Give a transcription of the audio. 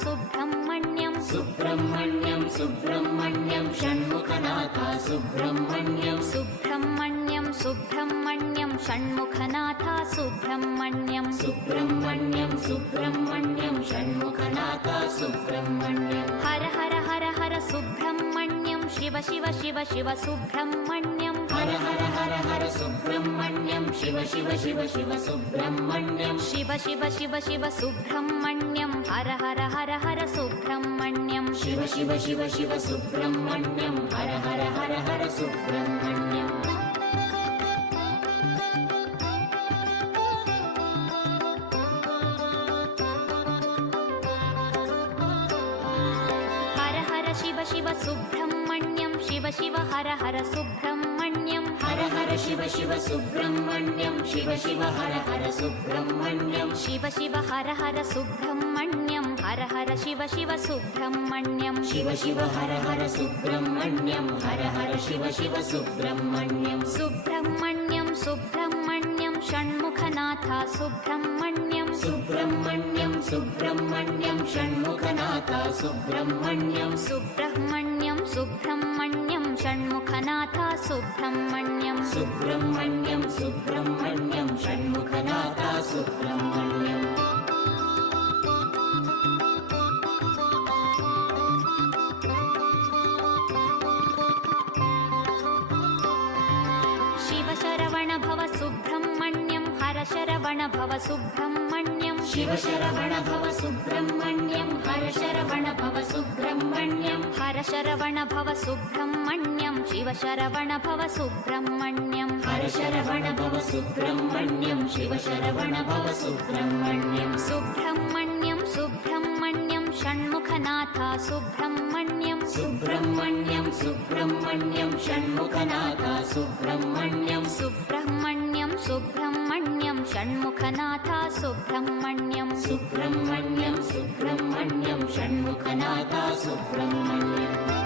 सुब्रह्मण्यं सुब्रह्मण्यं सुब्रह्मण्यं षण्मुखनाथ सुब्रह्मण्यं सुब्रह्मण्यं सुब्रह्मण्यं षण्मुखनाथ सुब्रह्मण्यं सुब्रह्मण्यं सुब्रह्मण्यं षण्मुखनाथ सुब्रह्मण्यं हर हर हर हर सुब्रह्मण्यं शिव शिव शिव शिव सुब्रह्मण्यं हर हर हर हर सुब्रह्मण्यं शिव शिव शिव शिव सुब्रह्मण्यं शिव शिव शिव शिव सुब्रह्मण्यं हर हर हर हर सुब्रह्मण्यं शिव शिव शिव शिव सुब्रह्मण्यं हर हर हर हर सुब्रह्मण्यं हर हर शिव शिव सुब्रह्मण्यं शिव शिव हर हर सुब्रह्मण्यं हर हर शिव शिव सुब्रह्मण्यं शिव शिव हर हर सुब्रह्मण्यं शिव शिव हर हर सुब्रह्मण्यं हर हर शिव शिव सुब्रह्मण्यं शिव शिव हर हर सुब्रह्मण्यं हर हर शिव शिव सुब्रह्मण्यं सुब्रह्मण्यं सुब्रह्मण्यं षण्मुखनाथ सुब्रह्मण्यं सुब्रह्मण्यं सुब्रह्मण्यं षण्मुखनाथ सुब्रह्मण्यं सुब्रह्मण्यं सुब्रह्मण्यं षण्मुखनाथ सुब्रह्मण्यं सुब्रह्मण्यं सुब्रह्मण्यं षण्मुखनाथ सुब्रह्मण्यं शिव शरवण भव सुब्रह्मण्यं हर शरवण भव सुब्रह्मण्यं शिव शरवण भव सुब्रह्मण्यं हर शरवण भव सुब्रह्मण्यं हर शरवण भव सुब्रह्मण्यं शिव शरवण भव सुब्रह्मण्यं हर शरवण भव सुब्रह्मण्यं शिव शरवण भव सुब्रह्मण्यं सुब्रह्मण्यं सुब्रह्मण्यं षण्मुखनाथ सुब्रह्मण्यं सुब्रह्मण्यं सुब्रह्मण्यं षण्मुखनाथ सुब्रह्मण्यं सुब्रह्मण्यं सुब्रह्मण्यं षण्मुखनाथ सुब्रह्मण्यं सुब्रह्मण्यं सुब्रह्मण्यं षण्मुखनाथ सुब्रह्मण्यं